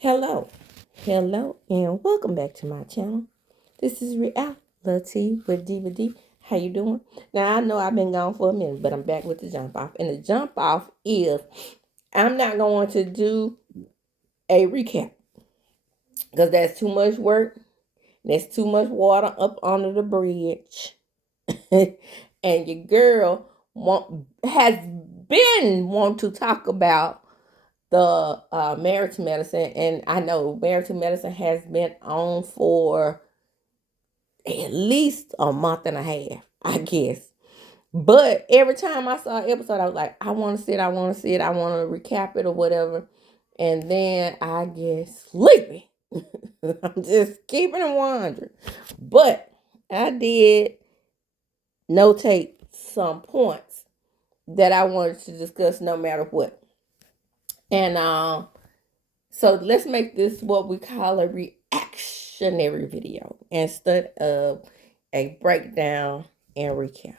Hello, and welcome back to my channel. This is Reality with Diva D. How you doing? Now, I know I've been gone for a minute, but I'm back with the jump off. And the jump off is, I'm not going to do a recap because that's too much work. There's too much water up under the bridge. And your girl has been wanting to talk about the marriage medicine, and I know marriage medicine has been on for at least a month and a half, I guess. But every time I saw an episode, I was like, I want to see it, I want to see it, I want to recap it or whatever. And then I get sleepy. I'm just keeping it 100. But I did notate some points that I wanted to discuss no matter what. And so let's make this what we call a reactionary video instead of a breakdown and recap.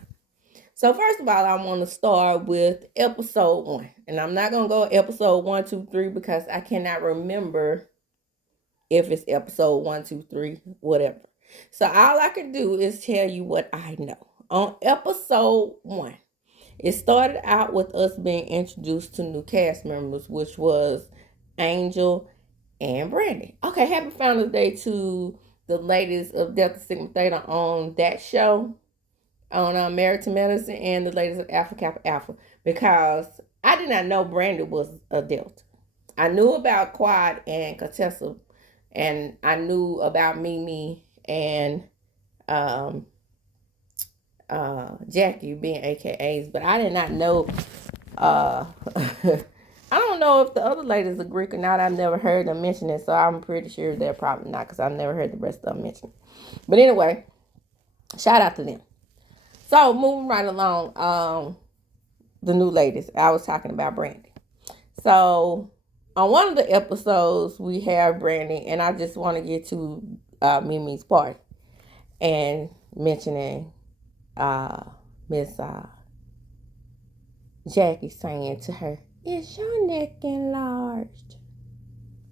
So first of all, I want to start with episode 1. And I'm not going to go episode 1, 2, 3 because I cannot remember if it's episode 1, 2, 3, whatever. So all I can do is tell you what I know. On episode 1, it started out with us being introduced to new cast members, which was Angel and Brandy. Okay, happy Founders Day to the ladies of Delta Sigma Theta on that show, on Married to Medicine, and the ladies of Alpha Kappa Alpha, because I did not know Brandy was a Delta. I knew about Quad and Contessa, and I knew about Mimi and Jackie being AKAs, but I did not know I don't know if the other ladies are Greek or not. I've never heard them mention it, so I'm pretty sure they're probably not because I've never heard the rest of them mention it. But anyway, shout out to them. So moving right along, the new ladies. I was talking about Brandy. So on one of the episodes, we have Brandy, and I just want to get to Mimi's party and mentioning Miss Jackie saying to her, "Is your neck enlarged?"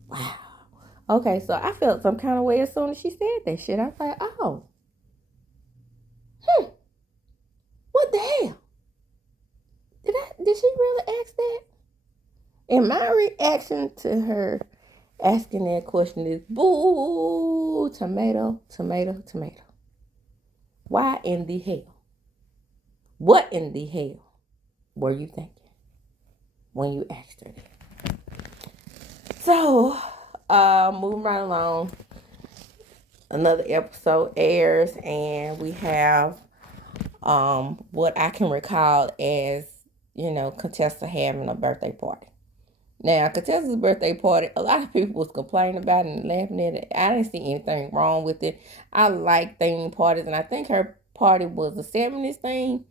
Wow. Okay, so I felt some kind of way as soon as she said that shit. I was like, oh. What the hell? Did she really ask that? And my reaction to her asking that question is, boo, tomato, tomato, tomato. Why in the hell? What in the hell were you thinking when you asked her that? So, moving right along, another episode airs, and we have what I can recall as, Contessa having a birthday party. Now, Contessa's birthday party, a lot of people was complaining about it and laughing at it. I didn't see anything wrong with it. I like theme parties, and I think her party was a 70s theme.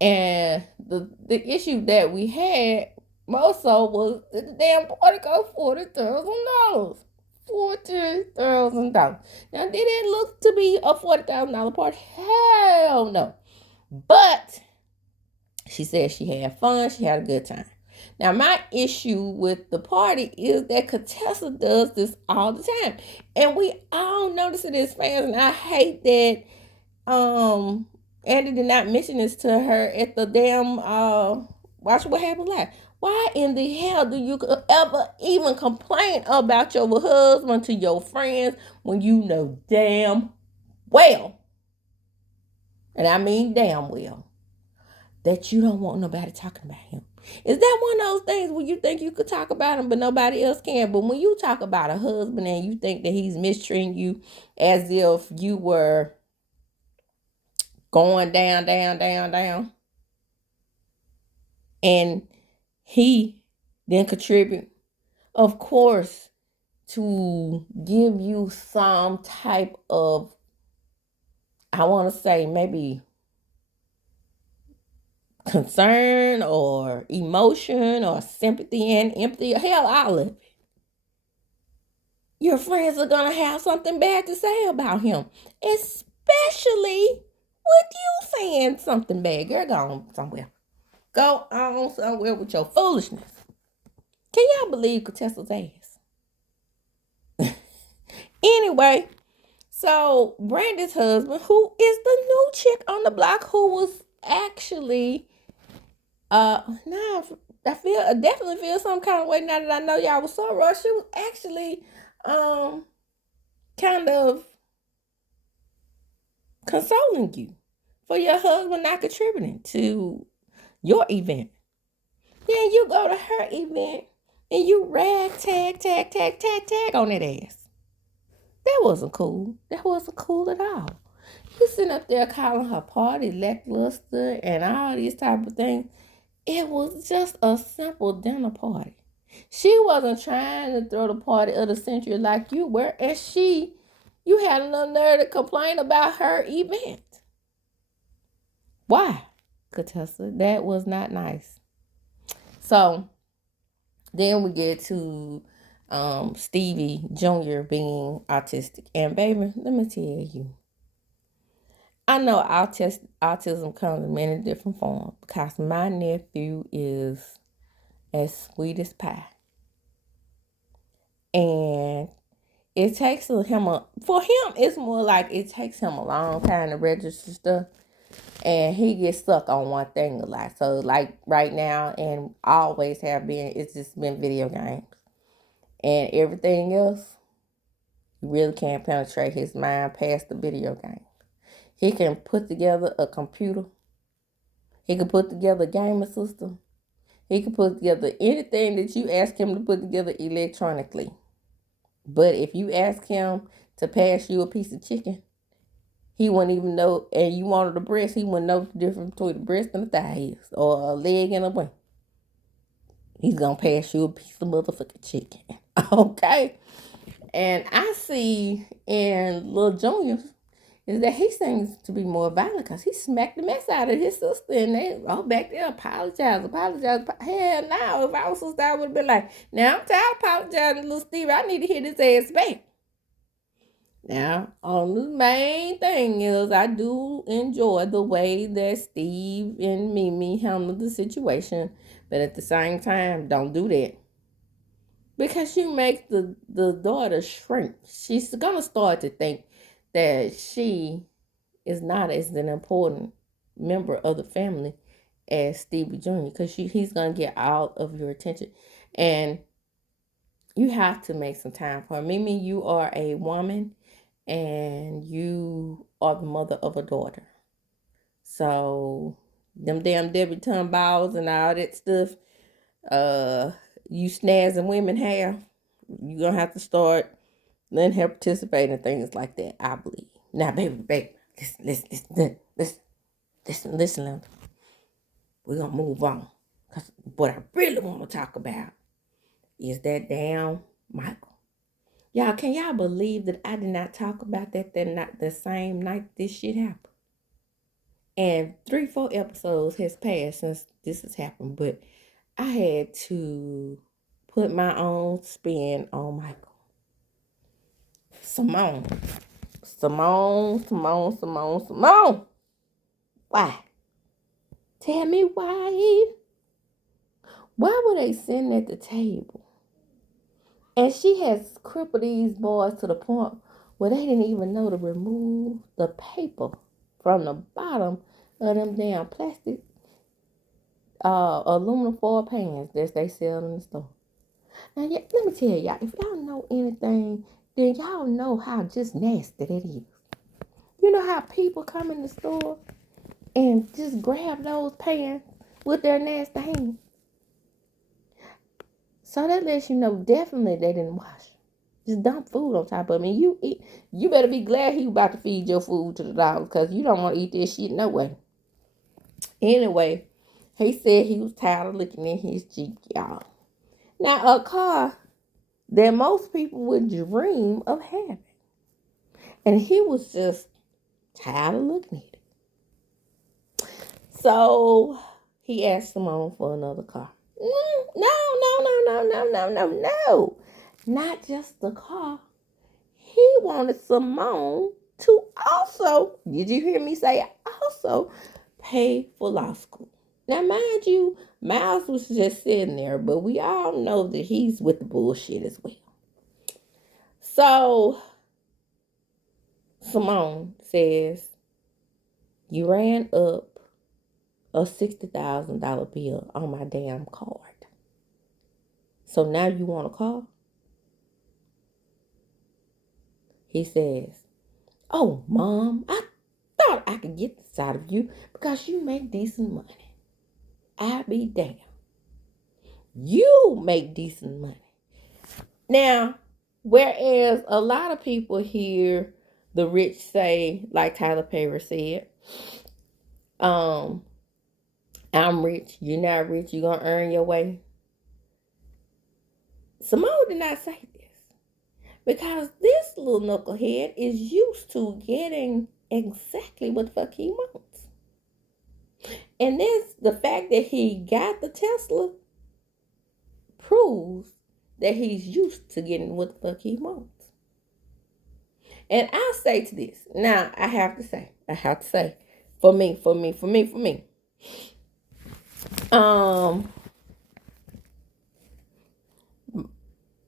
And the issue that we had most so was that the damn party cost $40,000. $40,000. Now, did it look to be a $40,000 party? Hell no. But she said she had fun. She had a good time. Now, my issue with the party is that Contessa does this all the time. And we all notice it as fans. And I hate that Andy did not mention this to her at the damn Watch What Happens Live. Why in the hell do you ever even complain about your husband to your friends when you know damn well, and I mean damn well, that you don't want nobody talking about him? Is that one of those things where you think you could talk about him but nobody else can? But when you talk about a husband and you think that he's mistreating you as if you were going down, and he then contribute, of course, to give you some type of, I want to say maybe concern or emotion or sympathy and empathy, hell, all of it. Your friends are going to have something bad to say about him, especially with you saying something bad. Girl, go on somewhere. Go on somewhere with your foolishness. Can y'all believe Contessa's ass? Anyway, so Brandy's husband, who is the new chick on the block, who was actually now I definitely feel some kind of way now that I know y'all was so rushed. She was actually kind of consoling you for your husband not contributing to your event. Then you go to her event and you tag on that ass. That wasn't cool. That wasn't cool at all. You sitting up there calling her party lackluster and all these type of things. It was just a simple dinner party. She wasn't trying to throw the party of the century like you were, and you had enough nerve to complain about her event. Why, Katessa? That was not nice. So then we get to Stevie Jr. being autistic. And baby, let me tell you, I know autism comes in many different forms because my nephew is as sweet as pie. And it takes him it's more like it takes him a long time to register stuff. And he gets stuck on one thing a lot. So like right now and always have been, it's just been video games. And everything else, you really can't penetrate his mind past the video game. He can put together a computer. He can put together a gaming system. He can put together anything that you ask him to put together electronically. But if you ask him to pass you a piece of chicken, he wouldn't even know, and you wanted a breast, he wouldn't know the difference between a breast and a thigh is, or a leg and a wing. He's going to pass you a piece of motherfucking chicken. Okay? And I see in Lil Junior is that he seems to be more violent because he smacked the mess out of his sister and they all back there apologize. Hell no, if I was sister, I would have been like, now I'm tired of apologizing to little Steve. I need to hear this ass back. Now, on the main thing is I do enjoy the way that Steve and Mimi handled the situation, but at the same time, don't do that. Because you make the daughter shrink. She's going to start to think that she is not as an important member of the family as Stevie Jr. because he's going to get all of your attention. And you have to make some time for her. Mimi, you are a woman and you are the mother of a daughter. So them damn debutante balls and all that stuff you snazzing women have, you're going to have to start letting her participate in things like that, I believe. Now, baby, listen. We're going to move on. Because what I really want to talk about is that damn Michael. Y'all, can y'all believe that I did not talk about that not the same night this shit happened? And 3-4 episodes has passed since this has happened, but I had to put my own spin on Michael. Simone. Why? Tell me why. Why were they sitting at the table? And she has crippled these boys to the point where they didn't even know to remove the paper from the bottom of them damn plastic aluminum foil pans that they sell in the store. Now, yeah, let me tell y'all, if y'all know anything, then y'all know how just nasty that is. You know how people come in the store and just grab those pans with their nasty hands? So that lets you know definitely they didn't wash. Just dump food on top of them. And you better be glad he about to feed your food to the dog because you don't want to eat this shit no way. Anyway, he said he was tired of looking in his Jeep, y'all. Now, a car that most people would dream of having. And he was just tired of looking at it. So he asked Simone for another car. No. Not just the car. He wanted Simone to also, did you hear me say also, pay for law school. Now, mind you, Miles was just sitting there, but we all know that he's with the bullshit as well. So Simone says, you ran up a $60,000 bill on my damn card. So now you want a car? He says, oh, Mom, I thought I could get this out of you because you make decent money. I be damned. You make decent money. Now, whereas a lot of people hear the rich say, like Tyler Perry said, I'm rich, you're not rich, you're gonna earn your way. Simone did not say this because this little knucklehead is used to getting exactly what the fuck he wants. And this, the fact that he got the Tesla proves that he's used to getting what the fuck he wants. And I say to this, now I have to say, for me.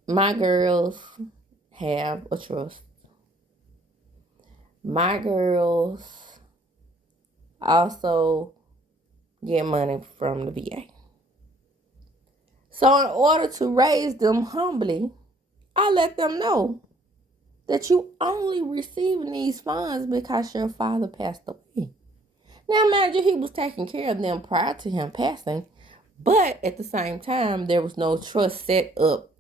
My girls have a trust. My girls also get money from the VA. So in order to raise them humbly, I let them know that you only receiving these funds because your father passed away. Now, mind you, he was taking care of them prior to him passing, but at the same time, there was no trust set up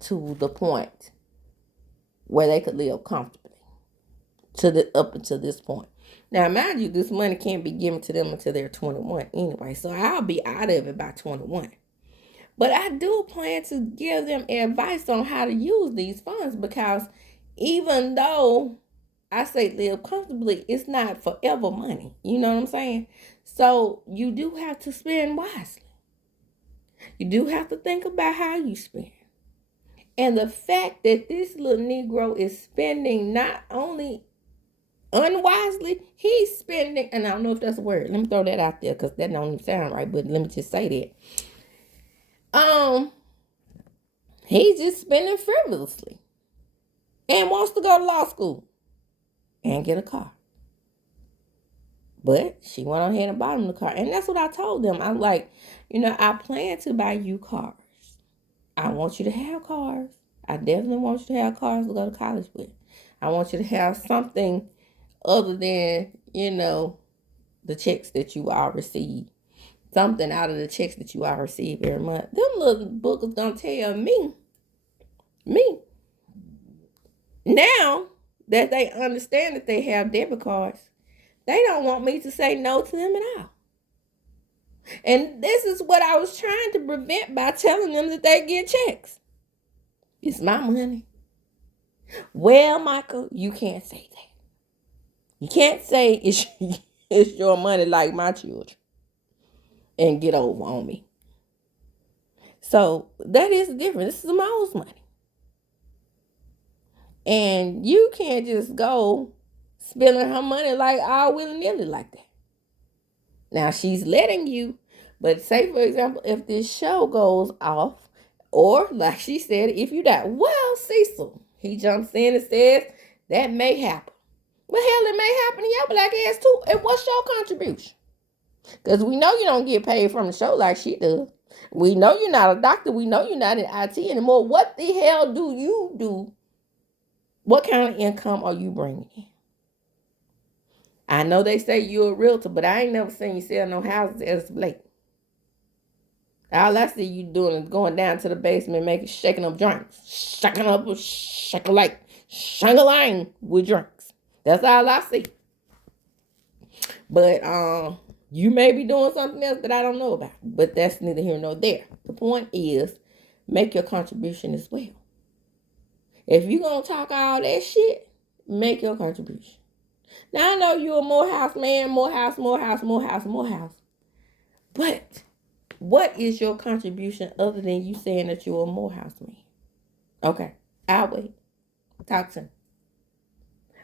to the point where they could live comfortably up until this point. Now, mind you, this money can't be given to them until they're 21 anyway, so I'll be out of it by 21. But I do plan to give them advice on how to use these funds because even though I say live comfortably, it's not forever money. You know what I'm saying? So you do have to spend wisely. You do have to think about how you spend. And the fact that this little Negro is spending not only unwisely, he's spending, and I don't know if that's a word. Let me throw that out there because that don't even sound right, but let me just say that. He's just spending frivolously and wants to go to law school and get a car. But she went on ahead and bought him the car. And that's what I told them. I'm like, I plan to buy you cars. I want you to have cars. I definitely want you to have cars to go to college with. I want you to have something other than, the checks that you all receive. Something out of the checks that you all receive every month. Them little bookers gonna tell me. Now that they understand that they have debit cards, they don't want me to say no to them at all. And this is what I was trying to prevent by telling them that they get checks. It's my money. Well, Michael, you can't say that. You can't say it's your money like my children and get over on me. So that is the difference. This is Simone's money. And you can't just go spending her money like all willy-nilly like that. Now she's letting you, but say for example, if this show goes off, or like she said, if you die, well, Cecil, he jumps in and says that may happen. Well, hell, it may happen to your black ass too. And what's your contribution? Because we know you don't get paid from the show like she does. We know you're not a doctor. We know you're not in IT anymore. What the hell do you do? What kind of income are you bringing in? I know they say you're a realtor, but I ain't never seen you sell no houses as Blake. All I see you doing is going down to the basement, shaking up drinks. Shang-a-lang with drinks. That's all I see. But you may be doing something else that I don't know about. But that's neither here nor there. The point is, make your contribution as well. If you're going to talk all that shit, make your contribution. Now, I know you're a Morehouse man, Morehouse. But what is your contribution other than you saying that you're a Morehouse man? Okay, I'll wait. Talk to me.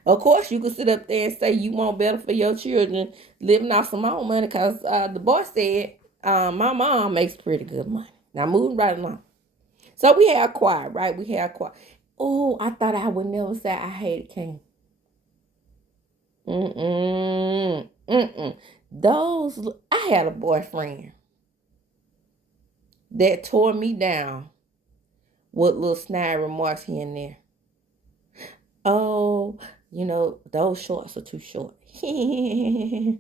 Of course, you could sit up there and say you want better for your children living off some more money because the boy said my mom makes pretty good money. Now, moving right along. So we have choir, right? Oh, I thought I would never say I hated King. Mm-mm. Mm-mm. I had a boyfriend that tore me down with little snide remarks here and there. Oh, those shorts are too short. You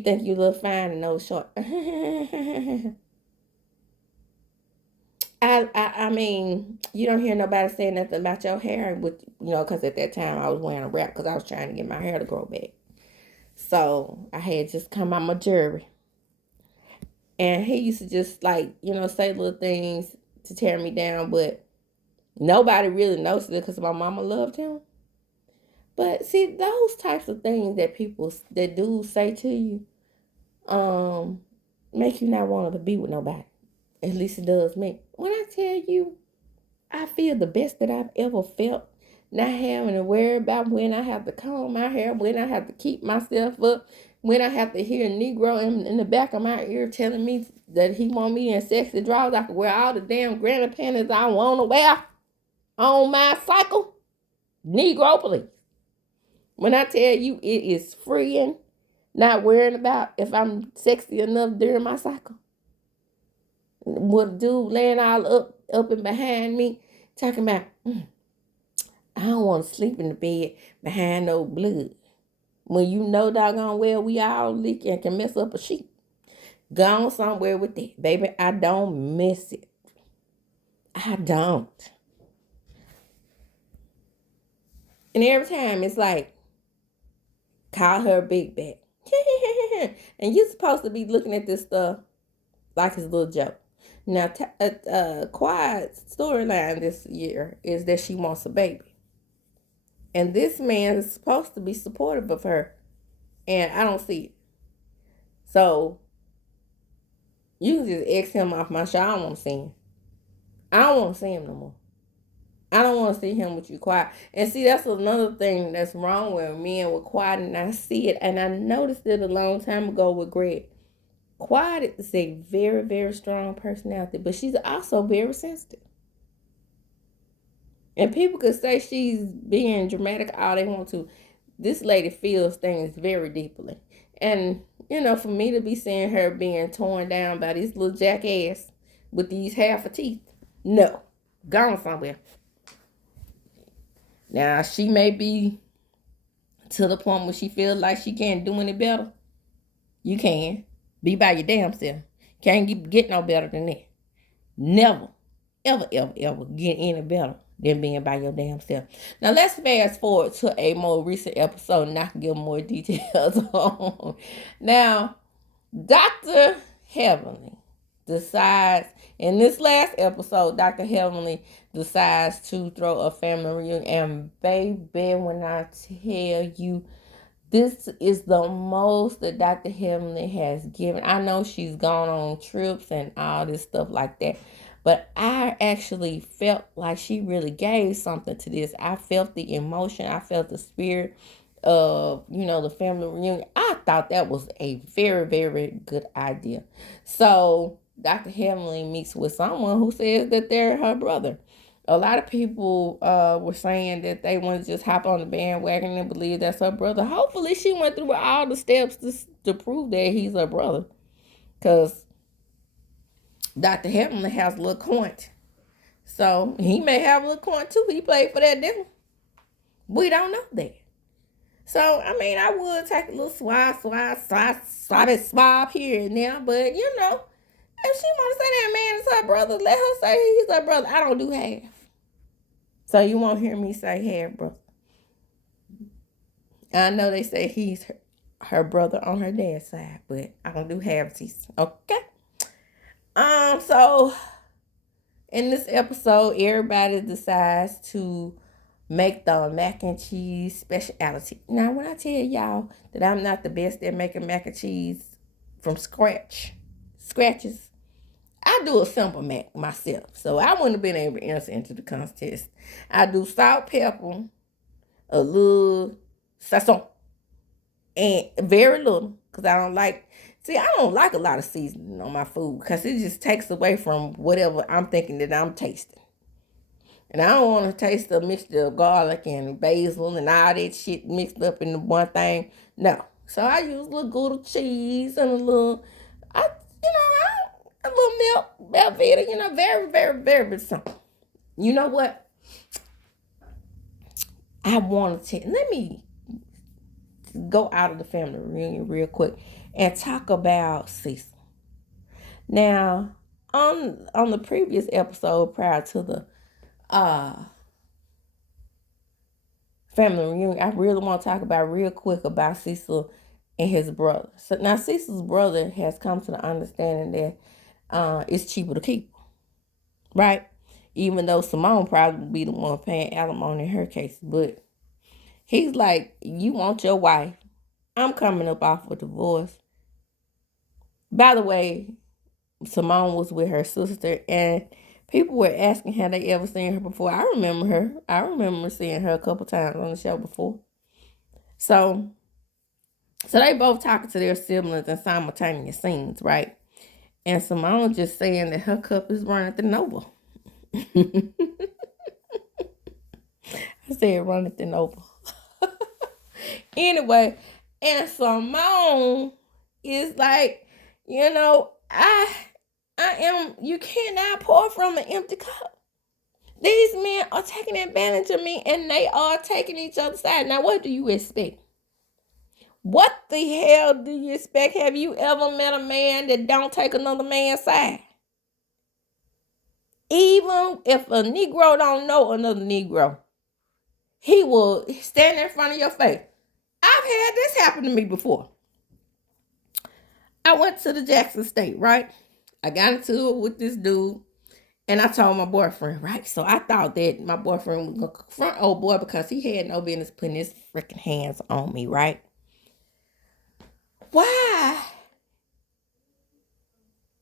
think you look fine in those shorts. I mean, you don't hear nobody saying nothing about your hair, because at that time I was wearing a wrap because I was trying to get my hair to grow back. So I had just come out my jury. And he used to just say little things to tear me down, but nobody really noticed it because my mama loved him. But see, those types of things that dudes say to you, make you not want to be with nobody. At least it does me. When I tell you, I feel the best that I've ever felt. Not having to worry about when I have to comb my hair, when I have to keep myself up, when I have to hear a Negro in the back of my ear telling me that he want me in sexy drawers. I can wear all the damn granny panties I want to wear on my cycle. Negro, please. When I tell you it is freeing, not worrying about if I'm sexy enough during my cycle. With a dude laying all up and behind me, talking about, I don't want to sleep in the bed behind no blood. When you know doggone well we all leak and can mess up a sheet. Gone somewhere with that. Baby, I don't miss it. I don't. And every time it's like, call her big bag. And you're supposed to be looking at this stuff like it's a little joke. Now, Quiet's storyline this year is that she wants a baby. And this man is supposed to be supportive of her. And I don't see it. So, you can just X him off my show. I don't want to see him. I don't want to see him no more. I don't want to see him with you, Quiet. And see, that's another thing that's wrong with men with Quiet. And I see it. And I noticed it a long time ago with Greg. Quiet is a very, very strong personality. But she's also very sensitive. And people could say she's being dramatic all they want to. This lady feels things very deeply. And, for me to be seeing her being torn down by this little jackass with these half of teeth, no. Gone somewhere. Now, she may be to the point where she feels like she can't do any better. You can. Be by your damn self. Can't get no better than that. Never, ever, ever, ever get any better than being by your damn self. Now, let's fast forward to a more recent episode and I can give more details on. Now, Dr. Heavenly decides, in this last episode, Dr. Heavenly decides to throw a family reunion. And baby, when I tell you, this is the most that Dr. Heavenly has given. I know she's gone on trips and all this stuff like that. But I actually felt like she really gave something to this. I felt the emotion. I felt the spirit of, the family reunion. I thought that was a very, very good idea. So Dr. Heavenly meets with someone who says that they're her brother. A lot of people were saying that they want to just hop on the bandwagon and believe that's her brother. Hopefully she went through all the steps to prove that he's her brother. Because Dr. Heavenly has a little coin. So he may have a little coin too. He played for that devil. We don't know that. So, I would take a little swab here and there. But, if she want to say that man is her brother, let her say he's her brother. I don't do half. So you won't hear me say half brother. I know they say he's her brother on her dad's side, but I don't do halvesies. Okay? So in this episode, everybody decides to make the mac and cheese specialty. Now, when I tell y'all that I'm not the best at making mac and cheese from scratches, I do a simple mac myself. So I wouldn't have been able to enter into the contest. I do salt, pepper, a little sazon, and very little, because I don't like a lot of seasoning on my food because it just takes away from whatever I'm thinking that I'm tasting. And I don't want to taste the mixture of garlic and basil and all that shit mixed up in the one thing. No. So I use a little Gouda cheese and a little, a little milk, Velveeta, very, very, very simple. You know what? I wanted to, let me go out of the family reunion real quick and talk about CECIL. Now, on the previous episode prior to the family reunion, I really want to talk about real quick about CECIL and his brother. So now CECIL's brother has come to the understanding that it's cheaper to keep, right? Even though Simone probably would be the one paying alimony in her case, but he's like, you want your wife? I'm coming up off a divorce. By the way, Simone was with her sister, and people were asking had they ever seen her before. I remember her. I remember seeing her a couple times on the show before. So they both talking to their siblings in simultaneous scenes, right? And Simone just saying that her cup is running thin over. I said running thin over. Anyway, and Simone is like, you cannot pour from an empty cup. These men are taking advantage of me and they are taking each other's side. Now, what do you expect? What the hell do you expect? Have you ever met a man that don't take another man's side? Even if a Negro don't know another Negro, he will stand in front of your face. I've had this happen to me before. I went to the Jackson State, right? I got into it with this dude, and I told my boyfriend, right? So I thought that my boyfriend was going to confront old boy because he had no business putting his freaking hands on me, right? Why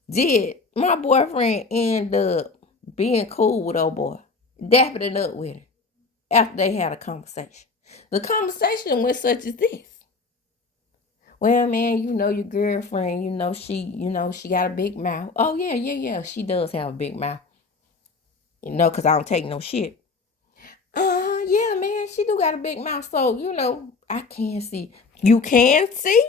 did my boyfriend end up being cool with old boy, dapping it up with him after they had a conversation? The conversation went such as this. Well, man, your girlfriend, she got a big mouth. Oh, yeah. She does have a big mouth. Because I don't take no shit. Yeah, man, she do got a big mouth. So, I can't see. You can see?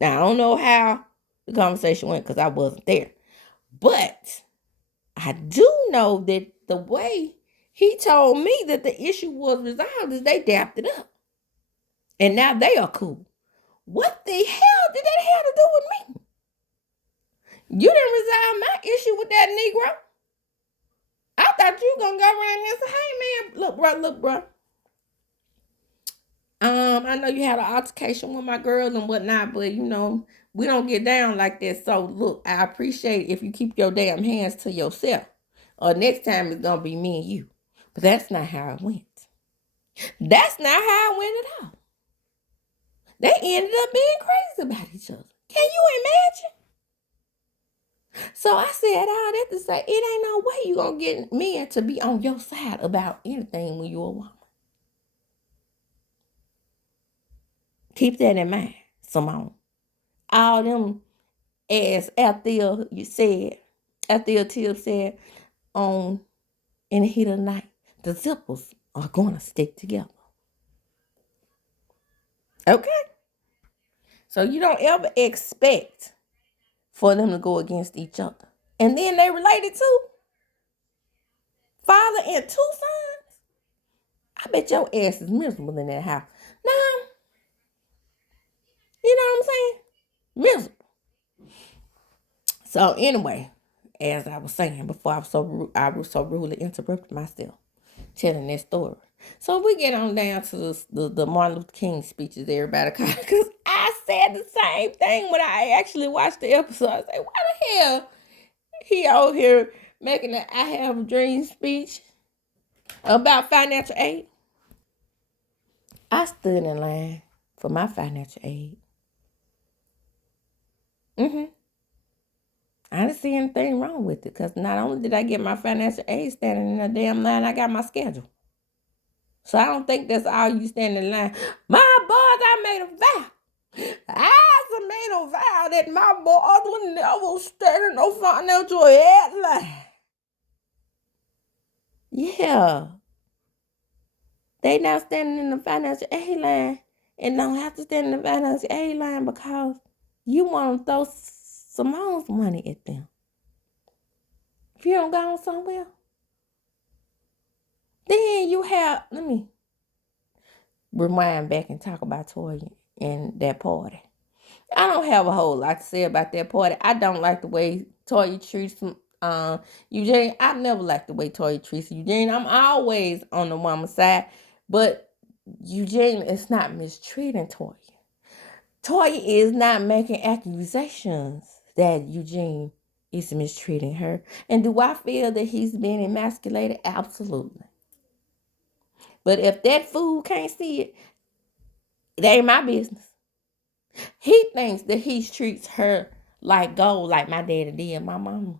Now, I don't know how the conversation went because I wasn't there. But I do know that the way he told me that the issue was resolved is they dapped it up. And now they are cool. What the hell did that have to do with me? You didn't resolve my issue with that Negro. I thought you were going to go around and say, hey, man, look, bro. I know you had an altercation with my girls and whatnot, but, we don't get down like that. So, look, I appreciate it if you keep your damn hands to yourself. Or next time it's going to be me and you. But that's not how it went. That's not how it went at all. They ended up being crazy about each other. Can you imagine? So I said all that to say, it ain't no way you going to get men to be on your side about anything when you're a woman. Keep that in mind, Simone. All them, as Althea Tibb said, on In the Heat of the Night, the zippers are going to stick together. Okay? So you don't ever expect for them to go against each other. And then they related to father and 2 sons. I bet your ass is miserable in that house. Now, you know what I'm saying? Miserable. So anyway, as I was saying before, I was so rudely interrupted myself telling that story. So we get on down to the Martin Luther King speeches, everybody, because I said the same thing when I actually watched the episode. I said, why the hell he out here making an I Have a Dream speech about financial aid? I stood in line for my financial aid. I didn't see anything wrong with it because not only did I get my financial aid standing in a damn line, I got my schedule. So I don't think that's all you stand in line. My boys, I made a vow. I made a vow that my boys would never stand in no financial aid line. Yeah. They now standing in the financial aid line and don't have to stand in the financial aid line because you want to throw Simone's money at them. If you don't go somewhere, then you have, let me rewind back and talk about Toya and that party. I don't have a whole lot to say about that party. I don't like the way Toya treats EUGENE. I never liked the way Toya treats EUGENE. I'm always on the woman's side, but EUGENE is not mistreating Toya. Toya is not making accusations that EUGENE is mistreating her. And do I feel that he's being emasculated? Absolutely. But if that fool can't see it, it ain't my business. He thinks that he treats her like gold, like my daddy did my mama.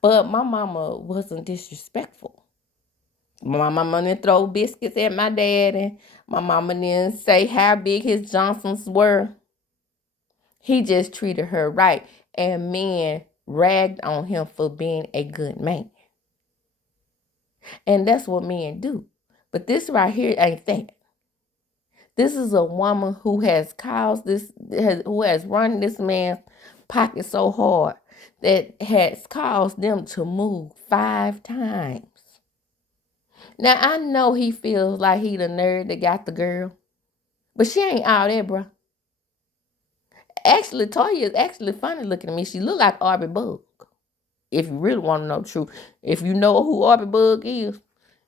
But my mama wasn't disrespectful. My mama didn't throw biscuits at my daddy. My mama didn't say how big his Johnsons were. He just treated her right. And men ragged on him for being a good man. And that's what men do. But this right here ain't that. This is a woman who has caused this, who has run this man's pocket so hard that has caused them to move 5 times. Now, I know he feels like he the nerd that got the girl, but she ain't all that, bro. Actually, Toya is actually funny looking at me. She look like Arby Bug. If you really want to know the truth. If you know who Arby Bug is,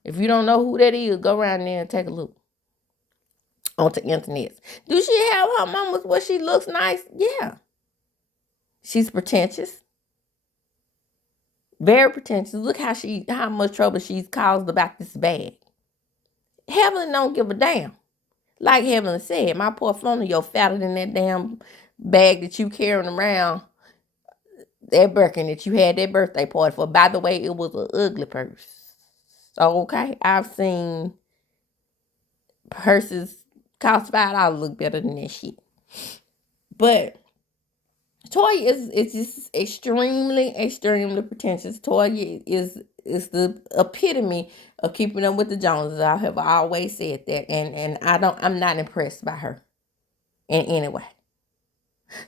if you don't know who that is, go around there and take a look on the internet. Do she have her mamas where she looks nice? Yeah. She's pretentious. Very pretentious. Look how much trouble she's caused about this bag. Heaven don't give a damn. Like Heaven said, my portfolio fatter than that damn bag that you carrying around. That Birkin that you had that birthday party for. By the way, it was an ugly purse. So, okay, I've seen purses cost $5 look better than that shit. But Toya is just extremely pretentious. Toya is the epitome of keeping up with the Joneses. I have always said that, and I'm not impressed by her in any way.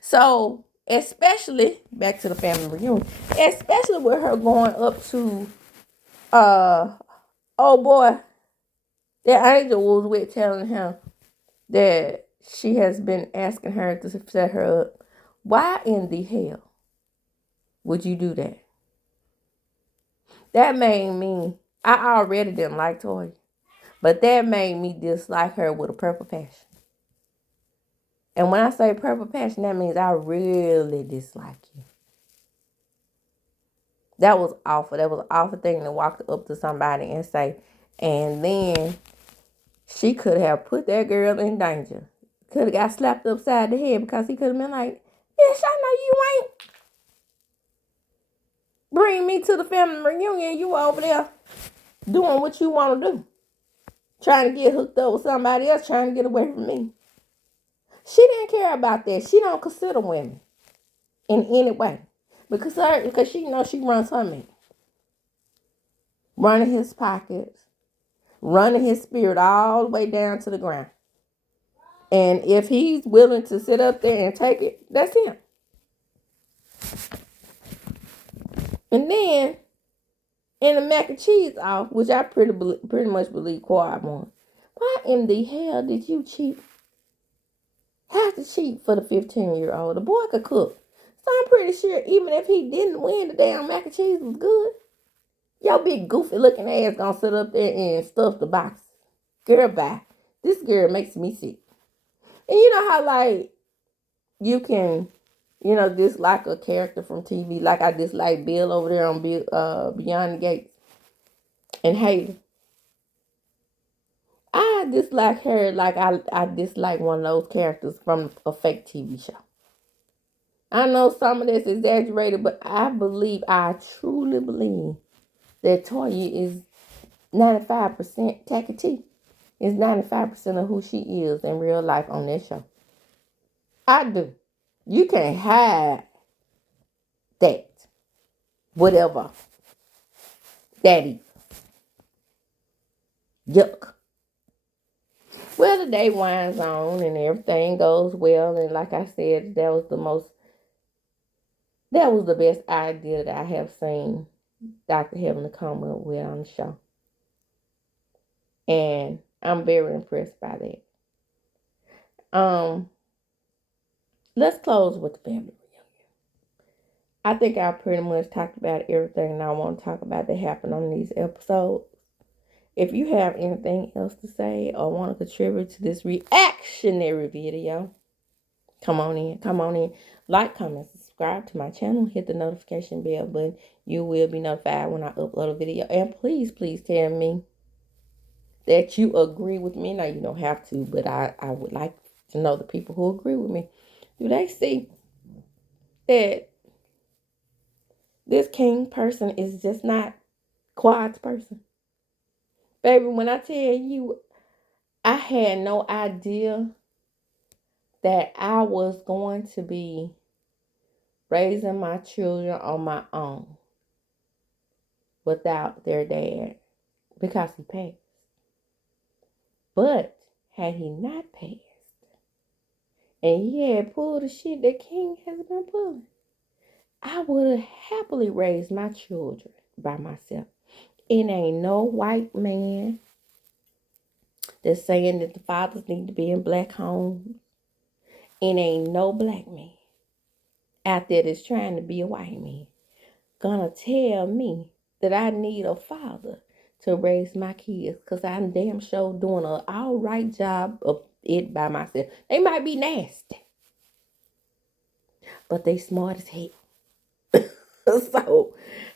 So, especially back to the family reunion, especially with her going up to oh boy, that angel was with telling him that she has been asking her to set her up. Why in the hell would you do that? That made me, I already didn't like Toya, but that made me dislike her with a purple passion. And when I say purple passion, that means I really dislike you. That was awful. That was an awful thing to walk up to somebody and say. And then she could have put that girl in danger. Could have got slapped upside the head because he could have been like, bitch, I know you ain't bring me to the family reunion. You over there doing what you want to do. Trying to get hooked up with somebody else, trying to get away from me. She didn't care about that. She don't consider women in any way. Because she knows she runs her man. Running his pockets. Running his spirit all the way down to the ground. And if he's willing to sit up there and take it, that's him. And then, in the mac and cheese off, which I pretty much believe Quad won. Why in the hell did you cheat? Have to cheat for the 15-year-old. The boy could cook. So I'm pretty sure even if he didn't win, the damn mac and cheese was good. Your big goofy looking ass gonna sit up there and stuff the box. Girl, bye. This girl makes me sick. And you know how like you can, dislike a character from TV, like I dislike Bill over there on Beyond the Gates and Haley. I dislike her like I dislike one of those characters from a fake TV show. I know some of this is exaggerated, but I truly believe that Toya is 95% Tacky T. Is 95% of who she is in real life on that show. I do. You can't hide that. Whatever that is. Yuck. Well, the day winds on and everything goes well. And like I said, that was the best idea that I have seen Dr. Heaven come up with on the show. And I'm very impressed by that. Let's close with the family reunion. I think I pretty much talked about everything I want to talk about that happened on these episodes. If you have anything else to say or want to contribute to this reactionary video, come on in. Like, comment, subscribe to my channel, hit the notification bell button. You will be notified when I upload a video. And please tell me that you agree with me. Now, you don't have to, but I would like to know the people who agree with me. Do they see that this king person is just not Quad's person? Baby, when I tell you, I had no idea that I was going to be raising my children on my own without their dad because he passed. But had he not passed and he had pulled the shit that King has been pulling, I would have happily raised my children by myself. It ain't no white man that's saying that the fathers need to be in black homes. It ain't no black man out there that's trying to be a white man gonna tell me that I need a father to raise my kids, because I'm damn sure doing an all right job of it by myself. They might be nasty, but they smart as hell. So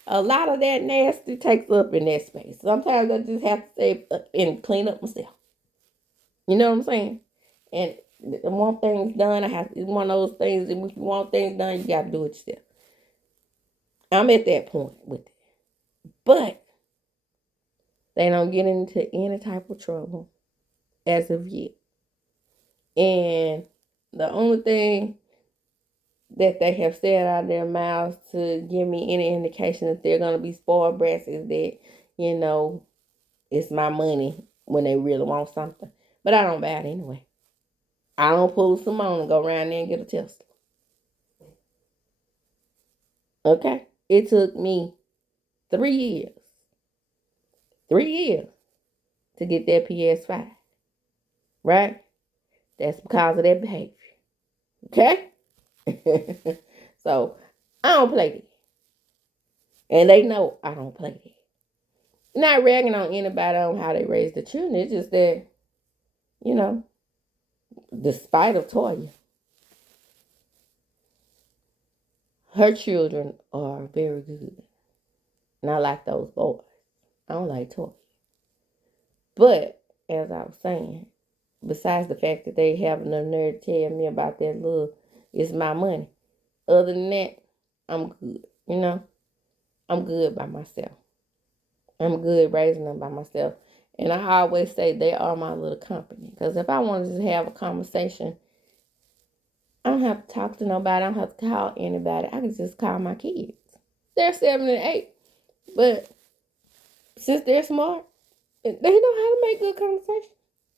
a lot of that nasty takes up in that space. Sometimes I just have to stay and clean up myself. You know what I'm saying? And I want things done. It's one of those things that if you want things done, you got to do it yourself. I'm at that point with it. But they don't get into any type of trouble as of yet. And the only thing that they have said out of their mouths to give me any indication that they're going to be spoiled brats is that, you know, it's my money when they really want something. But I don't buy it anyway. I don't pull a Simone and go around there and get a Tesla. Okay? It took me 3 years. 3 years to get that PS5. Right? That's because of that behavior. Okay? So, I don't play that. And they know I don't play that. Not ragging on anybody on how they raise the children. It's just that, you know, despite of TOYA, her children are very good. Not like those boys. I don't like TOYA. But, as I was saying, besides the fact that they have the nerve to tell me about that little, it's my money. Other than that, I'm good. You know, I'm good by myself. I'm good raising them by myself. And I always say they are my little company. Because if I wanted to have a conversation, I don't have to talk to nobody. I don't have to call anybody. I can just call my kids. They're 7 and 8. But since they're smart, they know how to make good conversation.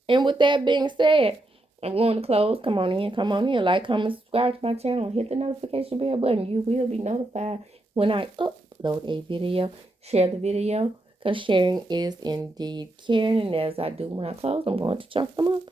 And with that being said, I'm going to close. Come on in. Like, comment, subscribe to my channel. Hit the notification bell button. You will be notified when I upload a video. Share the video, because sharing is indeed caring. And as I do when I close, I'm going to chunk them up.